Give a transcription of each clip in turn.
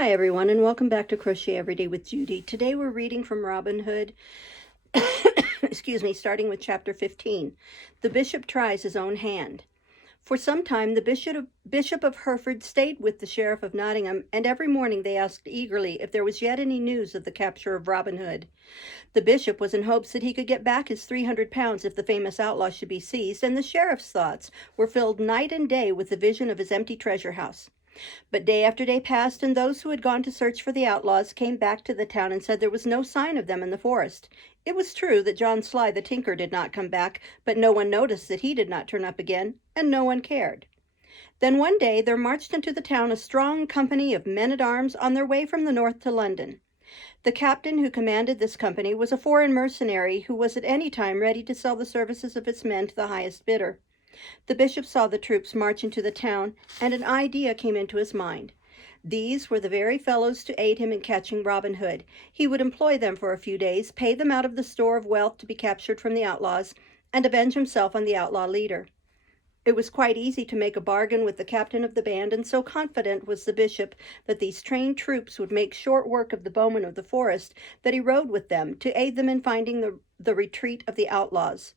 Hi everyone, and welcome back to Crochet Everyday with Judy. Today we're reading from Robin Hood, starting with chapter 15. The Bishop Tries His Own Hand. For some time the Bishop of Hereford stayed with the Sheriff of Nottingham, and every morning they asked eagerly if there was yet any news of the capture of Robin Hood. The bishop was in hopes that he could get back his 300 pounds if the famous outlaw should be seized, and the sheriff's thoughts were filled night and day with the vision of his empty treasure house. But day after day passed, and those who had gone to search for the outlaws came back to the town and said there was no sign of them in the forest. It was true that John Sly the tinker did not come back, but no one noticed that he did not turn up again, and no one cared. Then one day there marched into the town a strong company of men-at-arms on their way from the north to London. The captain who commanded this company was a foreign mercenary who was at any time ready to sell the services of his men to the highest bidder. The bishop saw the troops march into the town, and an idea came into his mind. These were the very fellows to aid him in catching Robin Hood. He would employ them for a few days, pay them out of the store of wealth to be captured from the outlaws, and avenge himself on the outlaw leader. It was quite easy to make a bargain with the captain of the band, and so confident was the bishop that these trained troops would make short work of the bowmen of the forest that he rode with them to aid them in finding the retreat of the outlaws.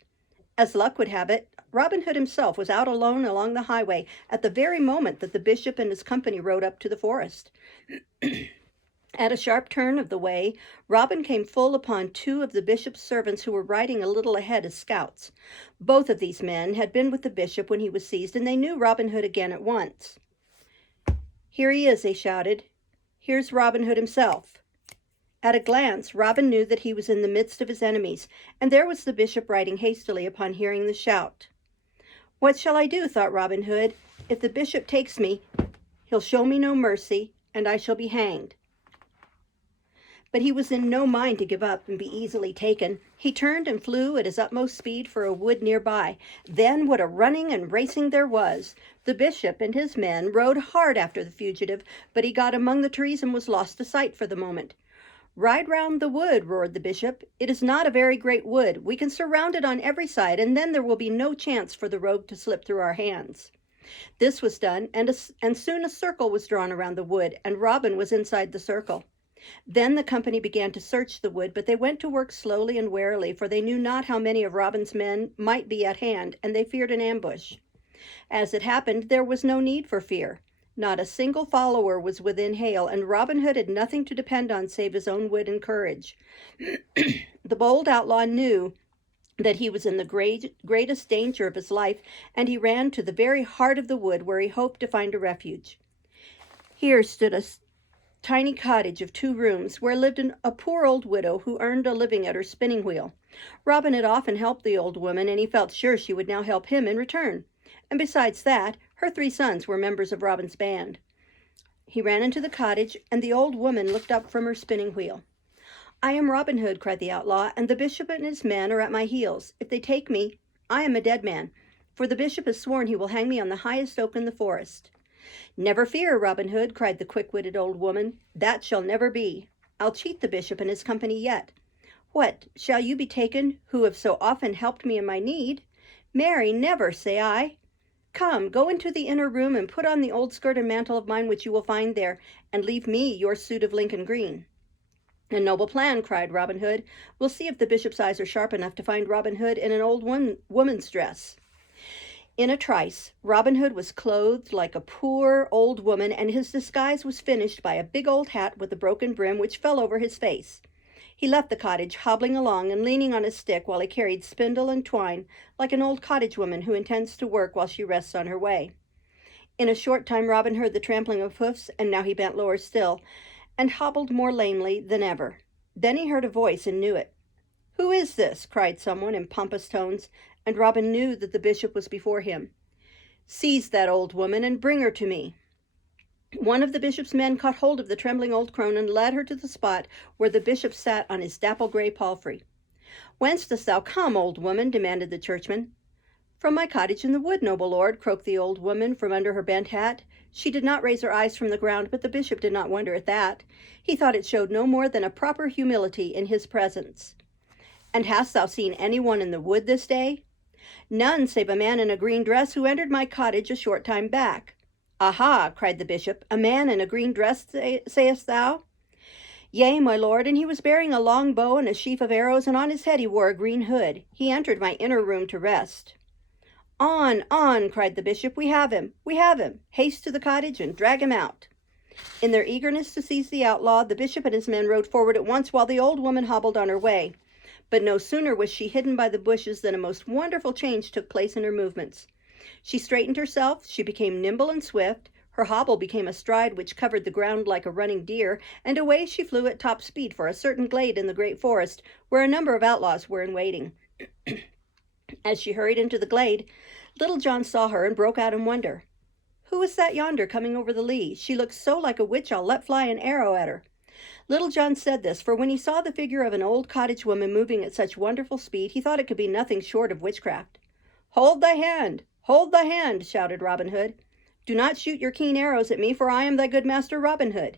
As luck would have it, Robin Hood himself was out alone along the highway at the very moment that the bishop and his company rode up to the forest. At a sharp turn of the way, Robin came full upon two of the bishop's servants who were riding a little ahead as scouts. Both of these men had been with the bishop when he was seized, and they knew Robin Hood again at once. "Here he is," they shouted. "Here's Robin Hood himself." At a glance, Robin knew that he was in the midst of his enemies, and there was the bishop riding hastily upon hearing the shout. "What shall I do?" thought Robin Hood. "If the bishop takes me, he'll show me no mercy, and I shall be hanged." But he was in no mind to give up and be easily taken. He turned and flew at his utmost speed for a wood near by. Then what a running and racing there was! The bishop and his men rode hard after the fugitive, but he got among the trees and was lost to sight for the moment. "Ride round the wood," roared the bishop. "It is not a very great wood. We can surround it on every side, and then there will be no chance for the rogue to slip through our hands." This was done, and soon a circle was drawn around the wood, and Robin was inside the circle. Then the company began to search the wood, but they went to work slowly and warily, for they knew not how many of Robin's men might be at hand, and they feared an ambush. As it happened, there was no need for fear. Not a single follower was within hail, and Robin Hood had nothing to depend on save his own wit and courage. The bold outlaw knew that he was in the greatest danger of his life, and he ran to the very heart of the wood, where he hoped to find a refuge. Here stood a tiny cottage of 2 rooms, where lived a poor old widow who earned a living at her spinning wheel. Robin had often helped the old woman, and he felt sure she would now help him in return. And besides that, her 3 sons were members of Robin's band. He ran into the cottage, and the old woman looked up from her spinning wheel. "I am Robin Hood," cried the outlaw, "and the bishop and his men are at my heels. If they take me, I am a dead man, for the bishop has sworn he will hang me on the highest oak in the forest." "Never fear, Robin Hood," cried the quick-witted old woman. "That shall never be. I'll cheat the bishop and his company yet. What, shall you be taken, who have so often helped me in my need? Marry, never, say I. Come, go into the inner room and put on the old skirt and mantle of mine which you will find there, and leave me your suit of Lincoln green." "A noble plan," cried Robin Hood. "We'll see if the bishop's eyes are sharp enough to find Robin Hood in an old woman's dress." In a trice, Robin Hood was clothed like a poor old woman, and his disguise was finished by a big old hat with a broken brim which fell over his face. He left the cottage, hobbling along and leaning on his stick while he carried spindle and twine, like an old cottage woman who intends to work while she rests on her way. In a short time Robin heard the trampling of hoofs, and now he bent lower still, and hobbled more lamely than ever. Then he heard a voice and knew it. "Who is this?" cried someone in pompous tones, and Robin knew that the bishop was before him. "Seize that old woman and bring her to me." One of the bishop's men caught hold of the trembling old crone and led her to the spot where the bishop sat on his dapple-gray palfrey. "Whence dost thou come, old woman?" demanded the churchman. "From my cottage in the wood, noble lord," croaked the old woman from under her bent hat. She did not raise her eyes from the ground, but the bishop did not wonder at that. He thought it showed no more than a proper humility in his presence. "And hast thou seen any one in the wood this day?" "None, save a man in a green dress who entered my cottage a short time back." Aha, cried the bishop, a man in a green dress, sayest thou? Yea, my lord, and he was bearing a long bow and a sheaf of arrows, and on his head he wore a green hood. He entered my inner room to rest. On, cried the bishop, we have him, we have him. Haste to the cottage and drag him out. In their eagerness to seize the outlaw, the bishop and his men rode forward at once while the old woman hobbled on her way. But no sooner was she hidden by the bushes than a most wonderful change took place in her movements. She straightened herself, she became nimble and swift, her hobble became a stride which covered the ground like a running deer, and away she flew at top speed for a certain glade in the great forest, where a number of outlaws were in waiting. As she hurried into the glade, Little John saw her and broke out in wonder. Who is that yonder coming over the lea? She looks so like a witch I'll let fly an arrow at her. Little John said this, for when he saw the figure of an old cottage woman moving at such wonderful speed, he thought it could be nothing short of witchcraft. Hold thy hand! Hold thy hand! Shouted Robin Hood. Do not shoot your keen arrows at me, for I am thy good master Robin Hood.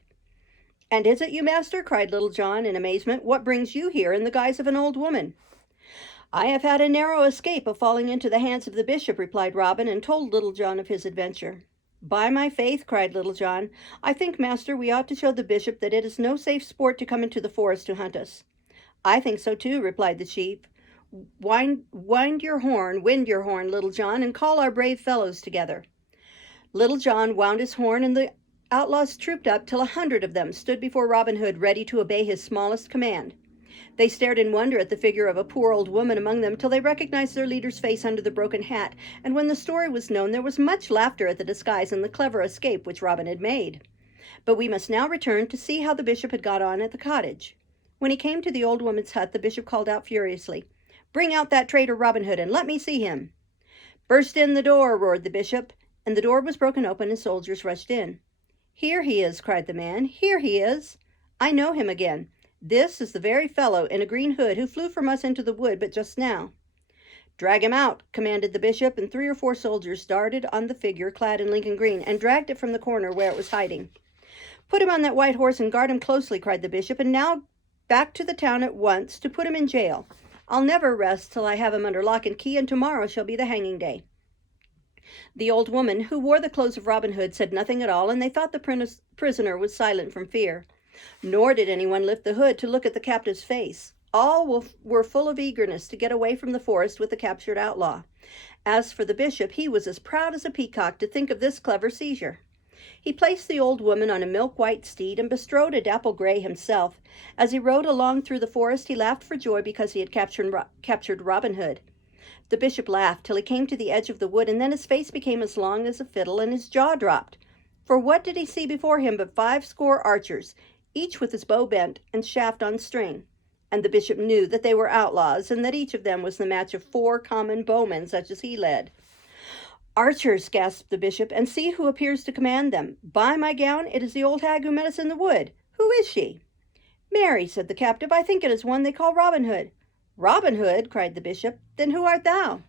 And is it you, master? Cried Little John in amazement. What brings you here in the guise of an old woman? I have had a narrow escape of falling into the hands of the bishop, replied Robin, and told Little John of his adventure. By my faith, cried Little John, I think, master, we ought to show the bishop that it is no safe sport to come into the forest to hunt us. I think so too, replied the chief. Wind your horn, Little John, and call our brave fellows together. Little John wound his horn, and the outlaws trooped up till 100 of them stood before Robin Hood, ready to obey his smallest command. They stared in wonder at the figure of a poor old woman among them till they recognized their leader's face under the broken hat, and when the story was known there was much laughter at the disguise and the clever escape which Robin had made. But we must now return to see how the bishop had got on at the cottage. When he came to the old woman's hut, the bishop called out furiously, Bring out that traitor Robin Hood, and let me see him. Burst in the door, roared the bishop, and the door was broken open and soldiers rushed in. Here he is, cried the man, here he is. I know him again. This is the very fellow in a green hood who flew from us into the wood but just now. Drag him out, commanded the bishop, and 3 or 4 soldiers darted on the figure clad in Lincoln green and dragged it from the corner where it was hiding. Put him on that white horse and guard him closely, cried the bishop, and now back to the town at once to put him in jail. I'll never rest till I have him under lock and key, and tomorrow shall be the hanging day. The old woman, who wore the clothes of Robin Hood, said nothing at all, and they thought the prisoner was silent from fear. Nor did anyone lift the hood to look at the captive's face. All were full of eagerness to get away from the forest with the captured outlaw. As for the bishop, he was as proud as a peacock to think of this clever seizure. He placed the old woman on a milk-white steed and bestrode a dapple gray himself. As he rode along through the forest, he laughed for joy because he had captured Robin Hood. The bishop laughed till he came to the edge of the wood, and then his face became as long as a fiddle, and his jaw dropped. For what did he see before him but 50 archers, each with his bow bent and shaft on string? And the bishop knew that they were outlaws, and that each of them was the match of 4 common bowmen such as he led. Archers, gasped the bishop, and see who appears to command them. By my gown, it is the old hag who met us in the wood. Who is she? Marry, said the captive, I think it is one they call Robin Hood. Robin Hood, cried the bishop, then who art thou?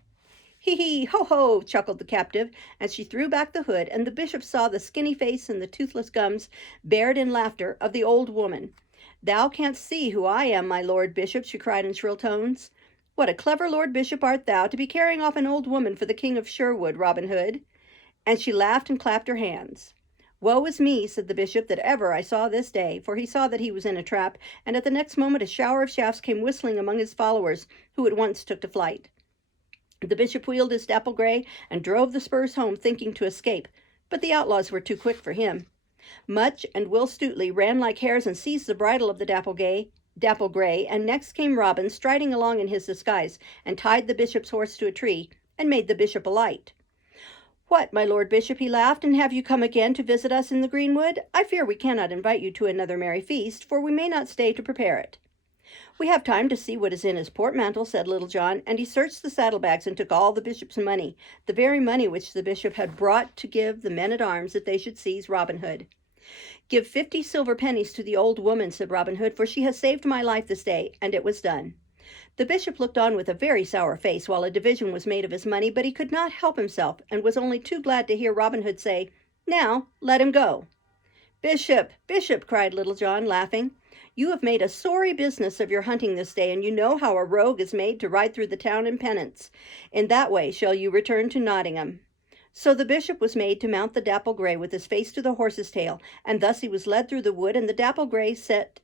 Hee hee, ho ho, chuckled the captive, and she threw back the hood, and the bishop saw the skinny face and the toothless gums bared in laughter of the old woman. Thou canst see who I am, my lord bishop, she cried in shrill tones. What a clever lord bishop art thou, to be carrying off an old woman for the king of Sherwood, Robin Hood. And she laughed and clapped her hands. Woe is me, said the bishop, that ever I saw this day, for he saw that he was in a trap, and at the next moment a shower of shafts came whistling among his followers, who at once took to flight. The bishop wheeled his dapple gray and drove the spurs home, thinking to escape, but the outlaws were too quick for him. Much and Will Stutely ran like hares and seized the bridle of the dapple gray, and next came Robin, striding along in his disguise, and tied the bishop's horse to a tree, and made the bishop alight. What, my lord bishop, he laughed, and have you come again to visit us in the greenwood? I fear we cannot invite you to another merry feast, for we may not stay to prepare it. We have time to see what is in his portmantle, said Little John, and he searched the saddlebags and took all the bishop's money, the very money which the bishop had brought to give the men-at-arms if they should seize Robin Hood. Give 50 silver pennies to the old woman, said Robin Hood, for she has saved my life this day, and it was done. The bishop looked on with a very sour face while a division was made of his money, but he could not help himself, and was only too glad to hear Robin Hood say, Now, let him go. Bishop, bishop, cried Little John, laughing, you have made a sorry business of your hunting this day, and you know how a rogue is made to ride through the town in penance. In that way shall you return to Nottingham. So the bishop was made to mount the dapple gray with his face to the horse's tail, and thus he was led through the wood, and the dapple gray sent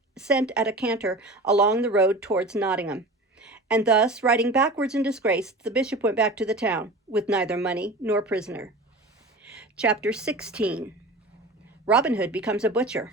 at a canter along the road towards Nottingham. And thus, riding backwards in disgrace, the bishop went back to the town, with neither money nor prisoner. Chapter 16. Robin Hood becomes a butcher.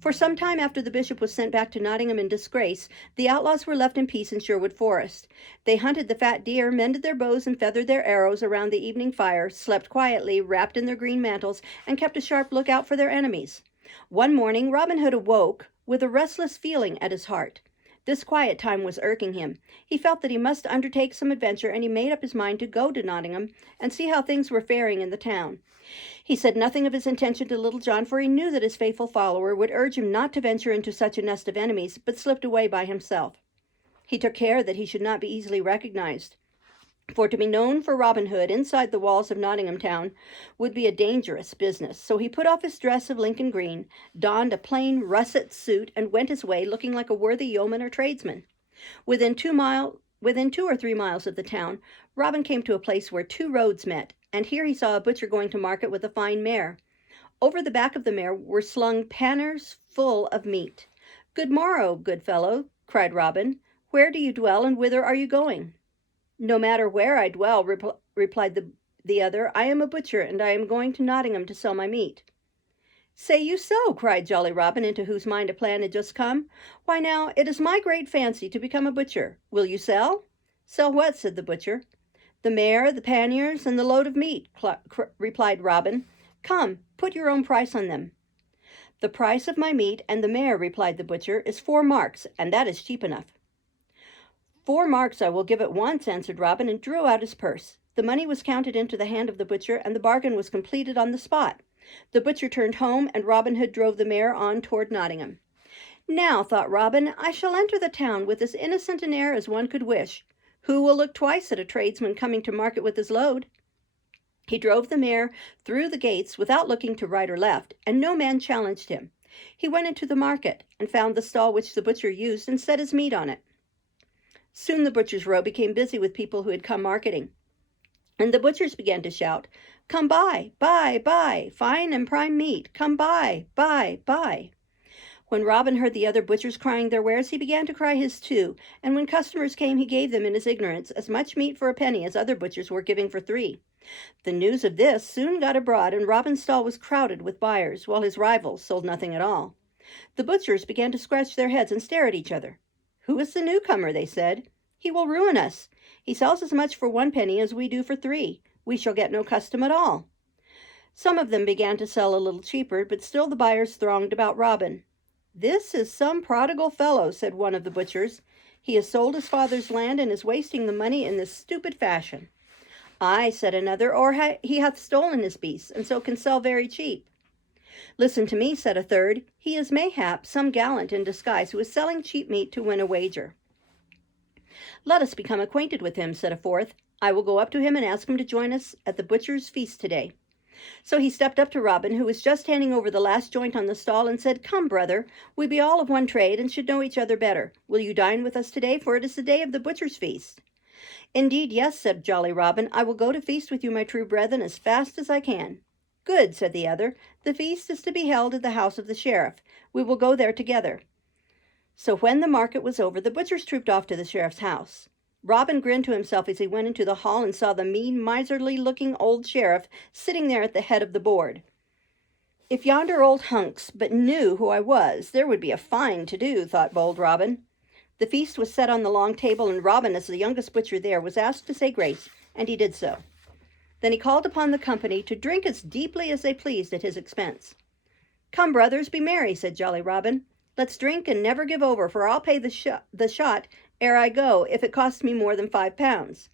For some time after the bishop was sent back to Nottingham in disgrace, the outlaws were left in peace in Sherwood Forest. They hunted the fat deer, mended their bows, and feathered their arrows around the evening fire, slept quietly, wrapped in their green mantles, and kept a sharp lookout for their enemies. One morning Robin Hood awoke with a restless feeling at his heart. This quiet time was irking him. He felt that he must undertake some adventure, and he made up his mind to go to Nottingham and see how things were faring in the town. He said nothing of his intention to Little John, for he knew that his faithful follower would urge him not to venture into such a nest of enemies, but slipped away by himself. He took care that he should not be easily recognized, for to be known for Robin Hood inside the walls of Nottingham town would be a dangerous business. So he put off his dress of Lincoln green, donned a plain russet suit, and went his way looking like a worthy yeoman or tradesman. Within 2 or 3 miles of the town, Robin came to a place where 2 roads met, and here he saw a butcher going to market with a fine mare. Over the back of the mare were slung panners full of meat. "Good morrow, good fellow," cried Robin. "Where do you dwell, and whither are you going?" "No matter where I dwell," replied the other. "I am a butcher, and I am going to Nottingham to sell my meat." "Say you so?" cried jolly Robin, into whose mind a plan had just come. "Why now, it is my great fancy to become a butcher. Will you sell?" "Sell what?" said the butcher. "The mare, the panniers, and the load of meat," replied Robin. "Come, put your own price on them." "The price of my meat and the mare," replied the butcher, "is 4 marks, and that is cheap enough." "4 marks I will give at once," answered Robin, and drew out his purse. The money was counted into the hand of the butcher, and the bargain was completed on the spot. The butcher turned home, and Robin Hood drove the mare on toward Nottingham. "Now," thought Robin, "I shall enter the town with as innocent an air as one could wish. Who will look twice at a tradesman coming to market with his load?" He drove the mare through the gates without looking to right or left, and no man challenged him. He went into the market, and found the stall which the butcher used, and set his meat on it. Soon the butcher's row became busy with people who had come marketing, and the butchers began to shout, "Come buy, buy, buy, fine and prime meat, come buy, buy, buy." When Robin heard the other butchers crying their wares, he began to cry his too, and when customers came, he gave them in his ignorance as much meat for a penny as other butchers were giving for 3. The news of this soon got abroad, and Robin's stall was crowded with buyers, while his rivals sold nothing at all. The butchers began to scratch their heads and stare at each other. "Who is the newcomer?" they said. "He will ruin us. He sells as much for 1 penny as we do for 3. We shall get no custom at all." Some of them began to sell a little cheaper, but still the buyers thronged about Robin. "This is some prodigal fellow," said one of the butchers. "He has sold his father's land and is wasting the money in this stupid fashion." "Aye," said another, "or he hath stolen his beasts, and so can sell very cheap." "Listen to me," said a third. "He is mayhap some gallant in disguise who is selling cheap meat to win a wager." "Let us become acquainted with him," said a fourth. "I will go up to him and ask him to join us at the butcher's feast today." So he stepped up to Robin, who was just handing over the last joint on the stall, and said, "Come, brother, we be all of one trade, and should know each other better. Will you dine with us today, for it is the day of the butcher's feast?" "Indeed, yes," said jolly Robin. "I will go to feast with you, my true brethren, as fast as I can." "Good," said the other. "The feast is to be held at the house of the sheriff. We will go there together." So when the market was over, the butchers trooped off to the sheriff's house. Robin grinned to himself as he went into the hall and saw the mean, miserly-looking old sheriff sitting there at the head of the board. "If yonder old hunks but knew who I was, there would be a fine to do," thought bold Robin. The feast was set on the long table, and Robin, as the youngest butcher there, was asked to say grace, and he did so. Then he called upon the company to drink as deeply as they pleased at his expense. "Come, brothers, be merry," said jolly Robin. "Let's drink and never give over, for I'll pay the shot ere I go, if it costs me more than 5 pounds.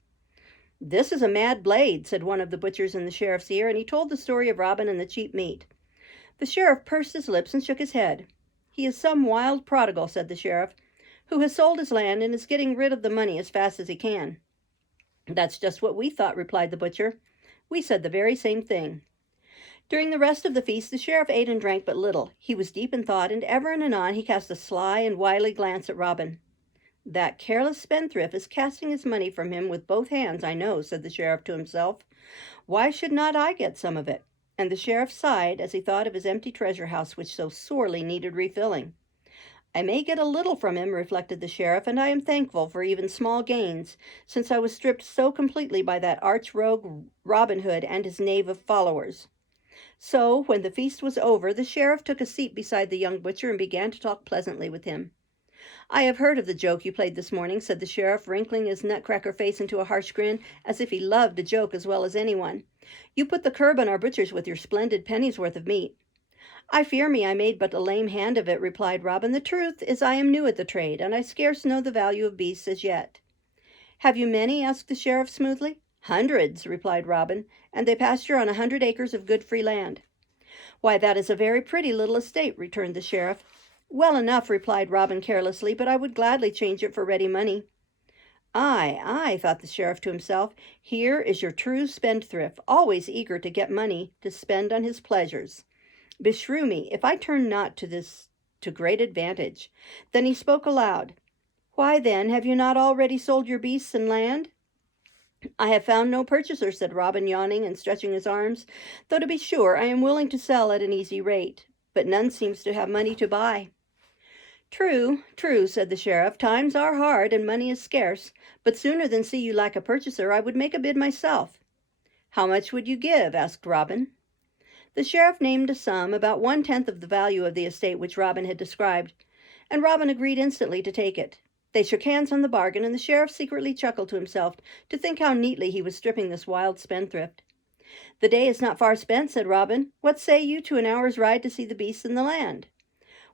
"This is a mad blade," said one of the butchers in the sheriff's ear, and he told the story of Robin and the cheap meat. The sheriff pursed his lips and shook his head. "He is some wild prodigal," said the sheriff, "who has sold his land and is getting rid of the money as fast as he can." "That's just what we thought," replied the butcher. "We said the very same thing." During the rest of the feast, the sheriff ate and drank but little. He was deep in thought, and ever and anon he cast a sly and wily glance at Robin. "That careless spendthrift is casting his money from him with both hands, I know," said the sheriff to himself. Why should not I get some of it? And the sheriff sighed as he thought of his empty treasure house, which so sorely needed refilling. I may get a little from him, reflected the sheriff, and I am thankful for even small gains, since I was stripped so completely by that arch-rogue Robin Hood and his knave of followers. So, when the feast was over, the sheriff took a seat beside the young butcher and began to talk pleasantly with him. I have heard of the joke you played this morning, said the sheriff, wrinkling his nutcracker face into a harsh grin, as if he loved a joke as well as anyone. You put the curb on our butchers with your splendid penny's worth of meat. I fear me I made but a lame hand of it, replied Robin. The truth is I am new at the trade, and I scarce know the value of beasts as yet. Have you many? Asked the sheriff smoothly. Hundreds, replied Robin, and they pasture on 100 acres of good free land. Why, that is a very pretty little estate, returned the sheriff. Well enough, replied Robin carelessly, but I would gladly change it for ready money. Aye, aye, thought the sheriff to himself, here is your true spendthrift, always eager to get money to spend on his pleasures. Beshrew me, if I turn not to this to great advantage. Then he spoke aloud. Why, then, have you not already sold your beasts and land? I have found no purchaser, said Robin, yawning and stretching his arms, though to be sure I am willing to sell at an easy rate, but none seems to have money to buy. True, true, said the sheriff. Times are hard and money is scarce, but sooner than see you lack a purchaser, I would make a bid myself. How much would you give? Asked Robin. The sheriff named a sum about 1/10 of the value of the estate which Robin had described, and Robin agreed instantly to take it. They shook hands on the bargain, and the sheriff secretly chuckled to himself to think how neatly he was stripping this wild spendthrift. The day is not far spent, said Robin. What say you to an hour's ride to see the beasts in the land?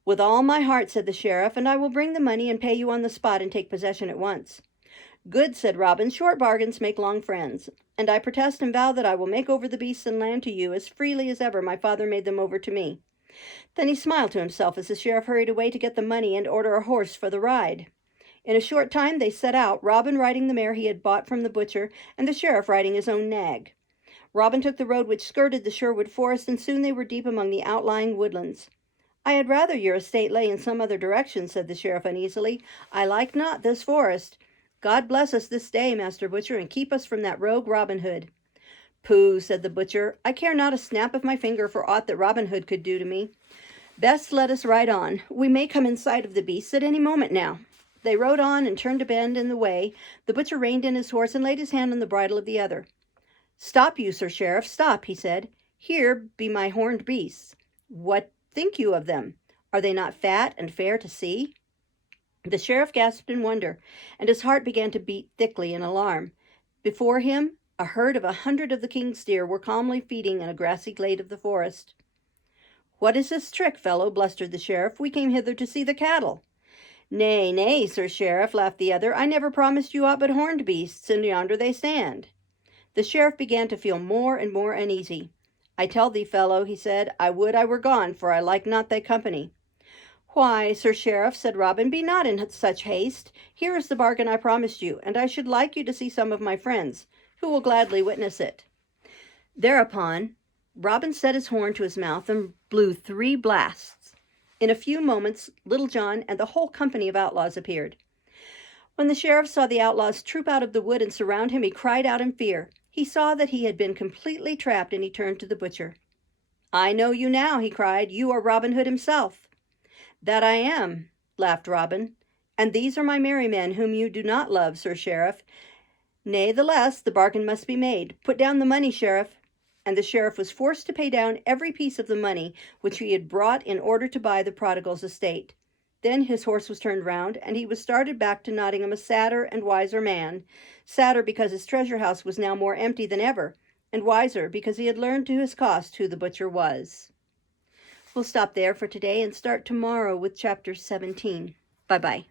With all my heart, said the sheriff, and I will bring the money and pay you on the spot and take possession at once. Good, said Robin. Short bargains make long friends, and I protest and vow that I will make over the beasts and land to you as freely as ever my father made them over to me. Then he smiled to himself as the sheriff hurried away to get the money and order a horse for the ride. In a short time they set out, Robin riding the mare he had bought from the butcher, and the sheriff riding his own nag. Robin took the road which skirted the Sherwood forest, and soon they were deep among the outlying woodlands. I had rather your estate lay in some other direction, said the sheriff uneasily. I like not this forest. God bless us this day, Master Butcher, and keep us from that rogue Robin Hood. Pooh, said the butcher. I care not a snap of my finger for aught that Robin Hood could do to me. Best let us ride on. We may come in sight of the beasts at any moment now. They rode on and turned a bend in the way. The butcher reined in his horse and laid his hand on the bridle of the other. Stop you, Sir Sheriff, stop, he said. Here be my horned beasts. What think you of them? Are they not fat and fair to see? The sheriff gasped in wonder, and his heart began to beat thickly in alarm. Before him, a herd of 100 of the king's deer were calmly feeding in a grassy glade of the forest. What is this trick, fellow? Blustered the sheriff. We came hither to see the cattle. Nay, nay, Sir Sheriff, laughed the other. I never promised you aught but horned beasts, and yonder they stand. The sheriff began to feel more and more uneasy. I tell thee, fellow, he said, I would I were gone, for I like not thy company. Why, Sir Sheriff, said Robin, be not in such haste. Here is the bargain I promised you, and I should like you to see some of my friends, who will gladly witness it. Thereupon, Robin set his horn to his mouth and blew 3 blasts. In a few moments, Little John and the whole company of outlaws appeared. When the sheriff saw the outlaws troop out of the wood and surround him, he cried out in fear. He saw that he had been completely trapped, and he turned to the butcher. I know you now, he cried. You are Robin Hood himself. That I am, laughed Robin, and these are my merry men whom you do not love, Sir Sheriff. Nay, the less, the bargain must be made. Put down the money, Sheriff. And the sheriff was forced to pay down every piece of the money which he had brought in order to buy the prodigal's estate. Then his horse was turned round, and he was started back to Nottingham a sadder and wiser man, sadder because his treasure house was now more empty than ever, and wiser because he had learned to his cost who the butcher was. We'll stop there for today and start tomorrow with chapter 17. Bye-bye.